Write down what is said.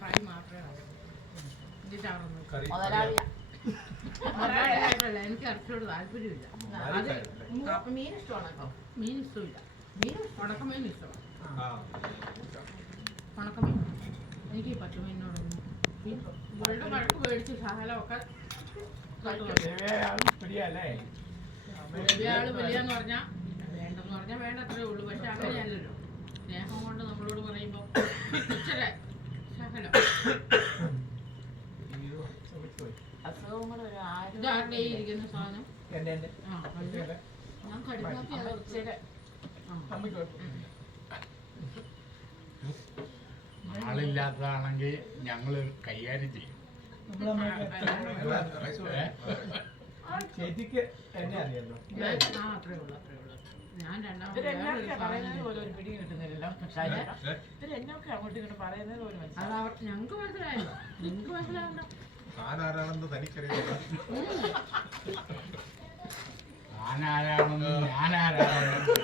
Fry മാത്രമേ അറിയൂ. എനിക്ക് ഇറച്ചിയോട് താല്പര്യമില്ല. അത് മീൻ ഇഷ്ടമാണോ? മീൻ ഇഷ്ടമില്ല. ഉണക്കമീൻ ഇഷ്ടമാണ്. ഉണക്കമീൻ എനിക്ക് ഈ പച്ചമീനോടൊന്നും ഇവരുടെ വഴക്ക് മേടിച്ച് ശകലമൊക്കെ വലിയാള് വലിയെന്ന് പറഞ്ഞാൽ വേണ്ടെന്ന് പറഞ്ഞാൽ വേണ്ടത്രേ ഉള്ളൂ. പക്ഷെ അങ്ങനെയല്ലല്ലോ, സ്നേഹം കൊണ്ട് നമ്മളോട് പറയുമ്പോൾ ഇച്ചിരി ശകലം. ഇതാരുടെ ഇരിക്കുന്ന സാധനം ഞാൻ കടുക്കാത്തി അത് ഇച്ചിരി ആളില്ലാത്തതാണെങ്കിൽ ഞങ്ങൾ കൈകാര്യം ചെയ്യും. ചേച്ചിക്ക് എന്നെ അറിയാലോ. അത്രേ ഉള്ളൂ. ഞാൻ പിടി കിട്ടുന്നില്ലല്ലോ. അങ്ങോട്ടും ഇങ്ങോട്ട് പറയുന്നത് പോലും ഞങ്ങൾക്ക് മനസ്സിലായല്ലോ. നിങ്ങൾക്ക് മനസ്സിലാവണ്ട. ആരാണെന്ന് തനിക്കറിയില്ല. ഞാനാരാണെന്ന് ഞാനാരാണെന്ന്